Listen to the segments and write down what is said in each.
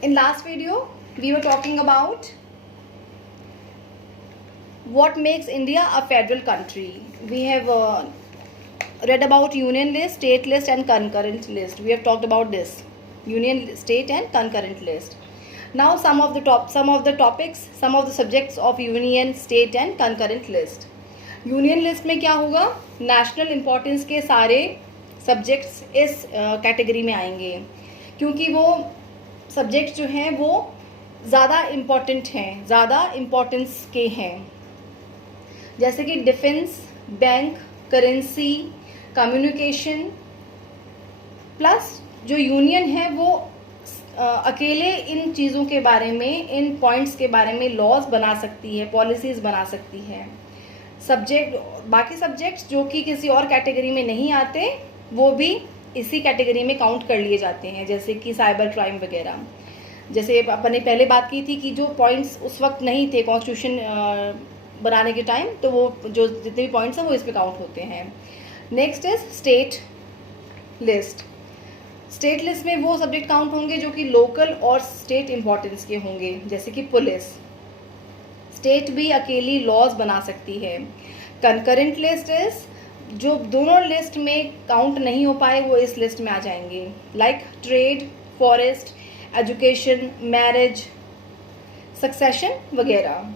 In last video, we were talking about what makes India a federal country. We have read about union list, state list and concurrent list. We have talked about this union, state and concurrent list. Now some of the topics, some of the subjects of union, state and concurrent list. Union list में क्या होगा, national importance के सारे subjects इस category में आएंगे, क्योंकि वो सब्जेक्ट्स जो हैं वो ज़्यादा इम्पोर्टेंट हैं, ज़्यादा इम्पोर्टेंस के हैं, जैसे कि defence, bank, currency, communication. Plus जो यूनियन है वो अकेले इन चीज़ों के बारे में, इन पॉइंट्स के बारे में लॉज बना सकती है, पॉलिसीज़ बना सकती है। बाकी सब्जेक्ट्स जो कि किसी और कैटेगरी में नहीं आते वो भी इसी कैटेगरी में काउंट कर लिए जाते हैं, जैसे कि साइबर क्राइम वगैरह। जैसे अपन ने पहले बात की थी कि जो पॉइंट्स उस वक्त नहीं थे कॉन्स्टिट्यूशन बनाने के टाइम, तो वो जो जितने भी पॉइंट्स हैं वो इस पे काउंट होते हैं। Next is state list. State list में वो सब्जेक्ट काउंट होंगे जो कि लोकल और स्टेट इम्पोर्टेंस के होंगे, जैसे कि पुलिस। स्टेट भी अकेली लॉज बना सकती है। कंकरेंट लिस्ट इज जो दोनों लिस्ट में काउंट नहीं हो पाए वो इस लिस्ट में आ जाएंगे, like trade, forest, education, marriage, succession वगैरह।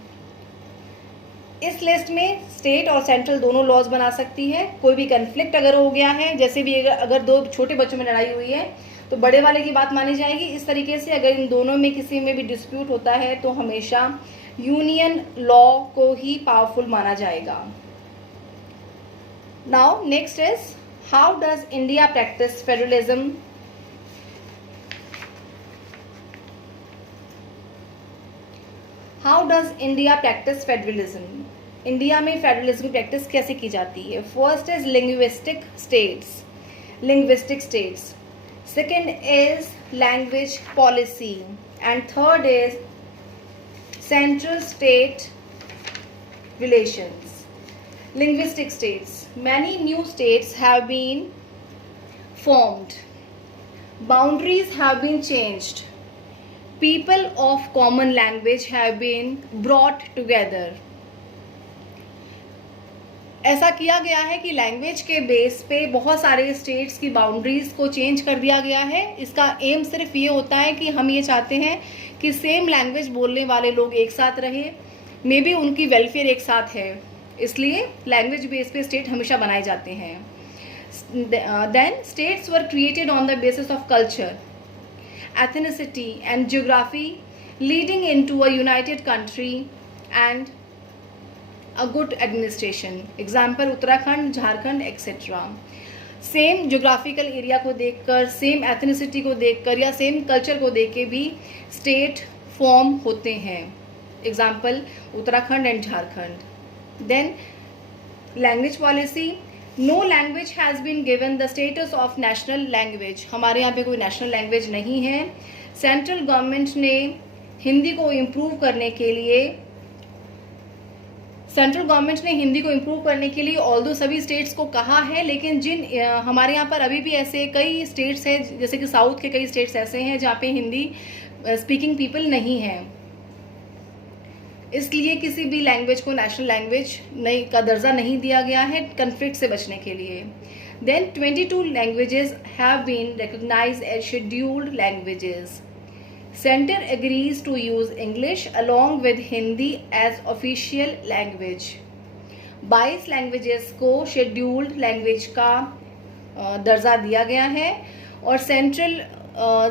इस लिस्ट में स्टेट और सेंट्रल दोनों लॉज बना सकती है। कोई भी कन्फ्लिक्ट अगर हो गया है, जैसे भी अगर दो छोटे बच्चों में लड़ाई हुई है तो बड़े वाले की बात मानी जाएगी। इस तरीके से अगर इन दोनों में किसी में भी डिस्प्यूट होता है तो हमेशा यूनियन लॉ को ही पावरफुल माना जाएगा। Now next is how does India practice federalism. How does India practice federalism. India में फेडरलिज्म की प्रैक्टिस कैसे की जाती है। First is linguistic states, linguistic states. Second is language policy and third is central state relations. Linguistic states. Many new states have been formed. Boundaries have been changed. People of common language have been brought together. ऐसा किया गया है कि language के base पे बहुत सारे states की बाउंड्रीज को चेंज कर दिया गया है। इसका एम सिर्फ ये होता है कि हम ये चाहते हैं कि सेम लैंग्वेज बोलने वाले लोग एक साथ रहे, मे बी उनकी वेलफेयर एक साथ है, इसलिए लैंग्वेज बेस पे स्टेट हमेशा बनाए जाते हैं। Then states were created on the basis of culture, ethnicity and geography, leading into a united country and a good administration. Example Uttarakhand, Jharkhand etcetera. Same geographical area को देखकर, सेम एथनिसिटी को देखकर या सेम कल्चर को देख के भी स्टेट फॉर्म होते हैं। Example Uttarakhand and Jharkhand. Then language policy. No language has been given the status of national language. हमारे यहाँ पे कोई नेशनल लैंग्वेज नहीं है। सेंट्रल गवर्नमेंट ने हिंदी को इम्प्रूव करने के लिए इम्प्रूव करने के लिए ऑल्दो सभी स्टेट्स को कहा है, लेकिन जिन हमारे यहाँ पर अभी भी ऐसे कई स्टेट्स हैं, जैसे कि साउथ के कई स्टेट्स ऐसे हैं जहाँ पे हिंदी स्पीकिंग पीपल नहीं हैं, इसलिए किसी भी लैंग्वेज को नेशनल लैंग्वेज का दर्जा नहीं दिया गया है कन्फ्लिक्ट से बचने के लिए। Then 22 languages have been recognised as scheduled languages. Center agrees to use English along with Hindi as official language. 22 languages को शेड्यूल्ड लैंग्वेज का दर्जा दिया गया है और सेंट्रल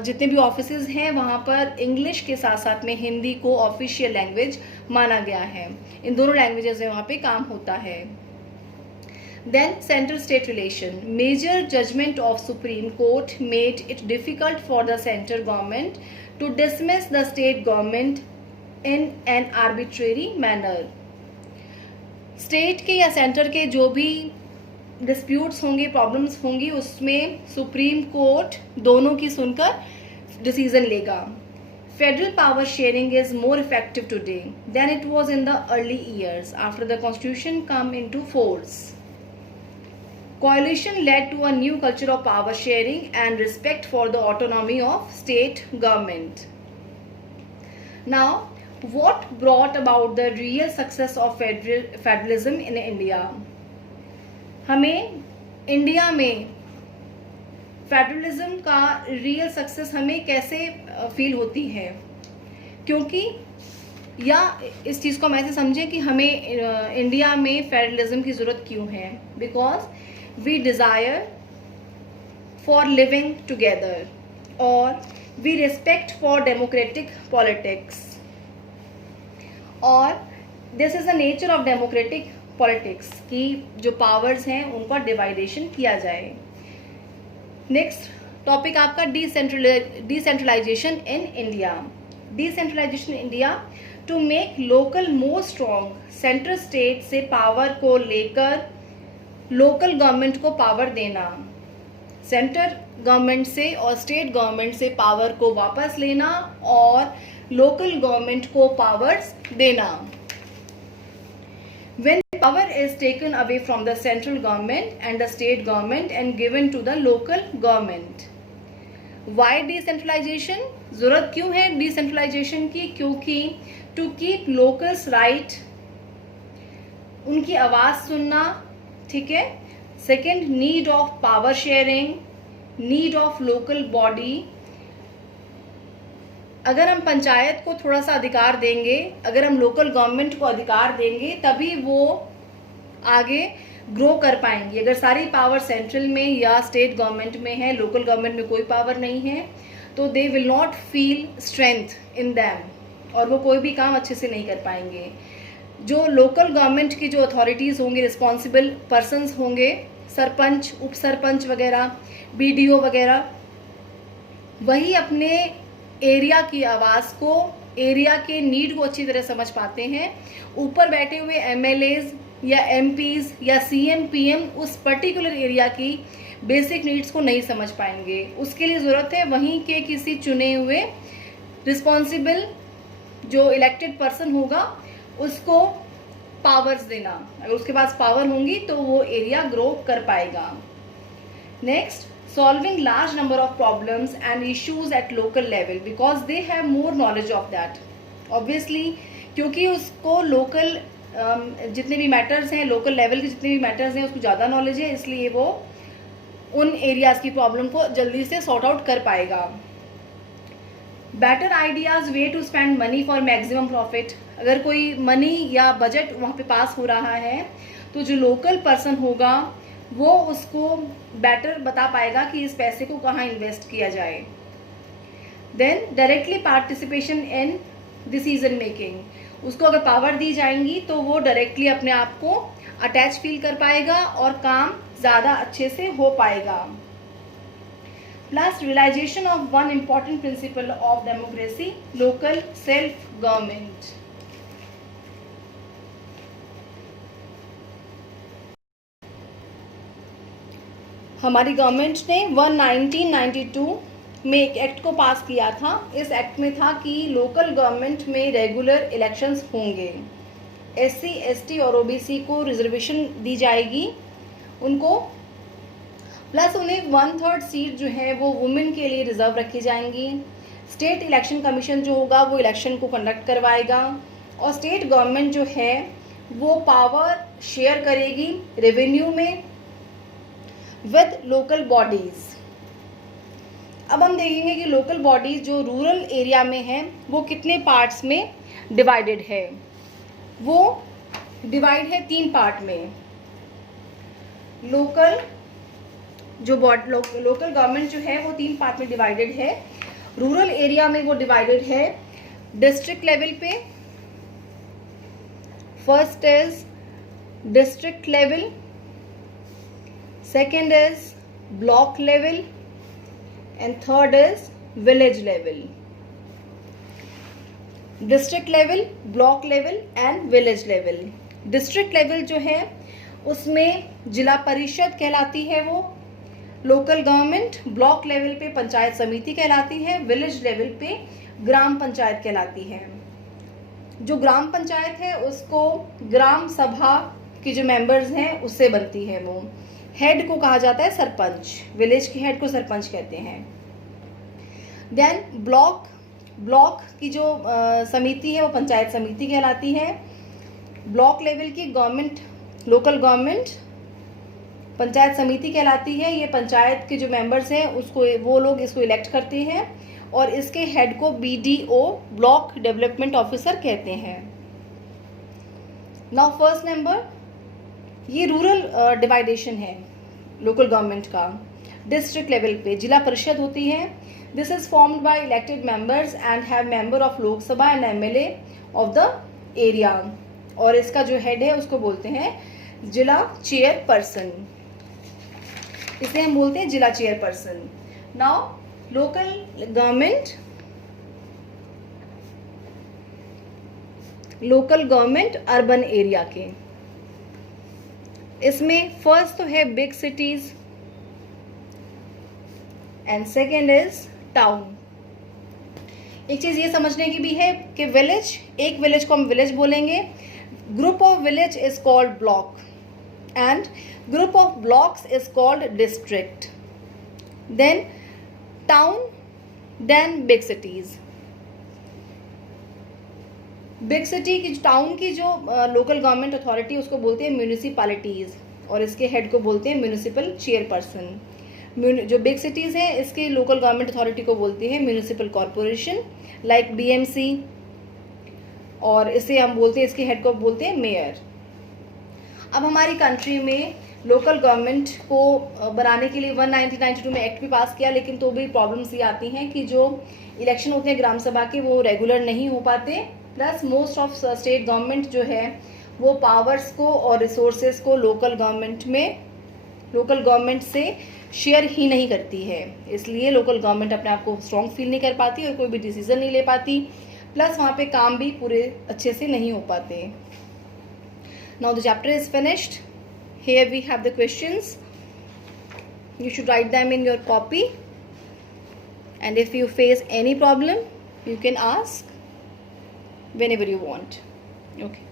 जितने भी ऑफिसेज हैं वहाँ पर इंग्लिश के साथ साथ में हिंदी को ऑफिशियल लैंग्वेज माना गया है। इन दोनों लैंग्वेजेस में वहाँ पे काम होता है। Then central state relation. Major judgment of Supreme Court made it difficult for the central government to dismiss the state government in an arbitrary manner. State के या सेंटर के जो भी डिस्प्यूट्स होंगे, प्रॉब्लम्स होंगी, उसमें सुप्रीम कोर्ट दोनों की सुनकर डिसीजन लेगा। Federal power sharing is more effective today than it was in the early years after the constitution come into force. Coalition led to a new culture of power sharing and respect for the autonomy of state government. Now what brought about the real success of federalism in India? हमें India में federalism का real success हमें कैसे feel होती है, क्योंकि या इस चीज़ को हम ऐसे समझें कि हमें इंडिया में फेडरलिज्म की ज़रूरत क्यों है? Because we desire for living together और we respect for democratic politics, और this is the nature of democratic politics कि जो पावर्स हैं उनका डिवाइडेशन किया जाए. नेक्स्ट टॉपिक आपका decentralisation in India. Decentralisation India to make local more strong. Central state से पावर को लेकर लोकल गवर्नमेंट को पावर देना, सेंट्रल गवर्नमेंट से और स्टेट गवर्नमेंट से पावर को वापस लेना और लोकल गवर्नमेंट को पावर्स देना. When power is taken away from the central government and the state government and given to the local government. Why decentralization? ज़रूरत क्यों है डिसेंट्रलाइजेशन की? क्योंकि to keep locals right, उनकी आवाज़ सुनना, ठीक है. Second, need of power sharing, need of local body. अगर हम पंचायत को थोड़ा सा अधिकार देंगे, अगर हम लोकल गवर्नमेंट को अधिकार देंगे, तभी वो आगे ग्रो कर पाएंगी. अगर सारी पावर सेंट्रल में या स्टेट गवर्नमेंट में है, लोकल गवर्नमेंट में कोई पावर नहीं है, तो they will not feel strength in them और वो कोई भी काम अच्छे से नहीं कर पाएंगे. जो लोकल गवर्नमेंट की जो अथॉरिटीज़ होंगे, रिस्पॉन्सिबल पर्सनस होंगे, सरपंच, उप सरपंच वगैरह, बीडीओ वगैरह, वही अपने एरिया की आवाज़ को, एरिया के नीड को अच्छी तरह समझ पाते हैं. ऊपर बैठे हुए एमएलएज या एमपीज या सीएम पीएम उस पर्टिकुलर एरिया की बेसिक नीड्स को नहीं समझ पाएंगे. उसके लिए ज़रूरत है वहीं के किसी चुने हुए रिस्पॉन्सिबल जो इलेक्टेड पर्सन होगा उसको पावर्स देना. अगर उसके पास पावर होंगी तो वो एरिया ग्रो कर पाएगा. Next, solving large number of problems and issues at local level because they have more knowledge of that. Obviously, क्योंकि उसको लोकल जितने भी मैटर्स हैं, लोकल लेवल के जितने भी मैटर्स हैं, उसको ज़्यादा नॉलेज है, इसलिए वो उन एरियाज़ की प्रॉब्लम को जल्दी से सॉर्ट आउट कर पाएगा. Better ideas, way to spend money for maximum profit. अगर कोई मनी या बजट वहाँ पे पास हो रहा है तो जो लोकल पर्सन होगा वो उसको बेटर बता पाएगा कि इस पैसे को कहाँ इन्वेस्ट किया जाए. Then directly participation in decision making. उसको अगर पावर दी जाएंगी तो वो डायरेक्टली अपने आप को अटैच फील कर पाएगा और काम ज़्यादा अच्छे से हो पाएगा. Plus realisation of one important principle of democracy, local self government. हमारी गवर्नमेंट ने 1992 में एक एक्ट को पास किया था. इस एक्ट में था कि लोकल गवर्नमेंट में रेगुलर इलेक्शंस होंगे. एससी, एसटी और ओबीसी को रिजर्वेशन दी जाएगी उनको, प्लस उन्हें 1/3 सीट जो है वो वुमेन के लिए रिजर्व रखी जाएंगी. स्टेट इलेक्शन कमीशन जो होगा वो इलेक्शन को कंडक्ट करवाएगा और स्टेट गवर्नमेंट जो है वो पावर शेयर करेगी रेवेन्यू में विद लोकल बॉडीज़. अब हम देखेंगे कि लोकल बॉडीज़ जो रूरल एरिया में है वो कितने पार्ट्स में डिवाइडेड है. वो डिवाइड है 3 पार्ट में. लोकल गवर्नमेंट जो है वो 3 पार्ट में डिवाइडेड है. रूरल एरिया में वो डिवाइडेड है डिस्ट्रिक्ट लेवल पे. First is district level, second is block level and third is village level. District level, block level and village level. District level जो है उसमें जिला परिषद कहलाती है वो लोकल गवर्नमेंट. ब्लॉक लेवल पे पंचायत समिति कहलाती है. विलेज लेवल पे ग्राम पंचायत कहलाती है. जो ग्राम पंचायत है उसको ग्राम सभा की जो मेंबर्स हैं उससे बनती है. वो हेड को कहा जाता है सरपंच. विलेज के हेड को सरपंच कहते हैं. Then block. ब्लॉक की जो समिति है वो पंचायत समिति कहलाती है। ब्लॉक लेवल की गवर्नमेंट, लोकल गवर्नमेंट पंचायत समिति कहलाती है। ये पंचायत के जो मेंबर्स हैं उसको, वो लोग इसको इलेक्ट करते हैं और इसके हेड को BDO, ब्लॉक डेवलपमेंट ऑफिसर कहते हैं। नाउ फर्स्ट नंबर, ये रूरल डिवाइडेशन है लोकल गवर्नमेंट का। डिस्ट्रिक्ट लेवल पे जिला परिषद होती है। This is formed by elected members and have member of Lok Sabha and MLA of the area. और इसका जो हेड है उसको बोलते हैं जिला चेयरपर्सन, इसे हम बोलते हैं जिला chairperson. Now local government urban area के, इसमें फर्स्ट तो है big cities and second is town. एक चीज ये समझने की भी है कि विलेज, एक विलेज को हम विलेज बोलेंगे, group of village is called block and group of blocks is called district, then town, then big cities. Big city की, टाउन की जो लोकल गवर्नमेंट अथॉरिटी उसको बोलते हैं म्यूनिसिपैलिटीज और इसके हेड को बोलते हैं म्यूनिसिपल चेयरपर्सन। जो बिग सिटीज हैं इसके लोकल गवर्नमेंट अथॉरिटी को बोलते हैं म्यूनिसिपल कॉरपोरेशन, लाइक BMC, और इसे हम बोलते हैं, इसके हेड को बोलते हैं मेयर। अब हमारी कंट्री में लोकल गवर्नमेंट को बनाने के लिए 1992 में एक्ट भी पास किया, लेकिन तो भी प्रॉब्लम्स ये आती हैं कि जो इलेक्शन होते हैं ग्राम सभा के वो रेगुलर नहीं हो पाते, plus most of state government जो है वो पावर्स को और रिसोर्सेज को लोकल गवर्नमेंट से शेयर ही नहीं करती है। इसलिए लोकल गवर्नमेंट अपने आप को स्ट्रॉन्ग फील नहीं कर पाती और कोई भी डिसीजन नहीं ले पाती, प्लस वहाँ पे काम भी पूरे अच्छे से नहीं हो पाते। Now the chapter is finished. Here we have the questions. You should write them in your copy. And if you face any problem, you can ask whenever you want. Okay.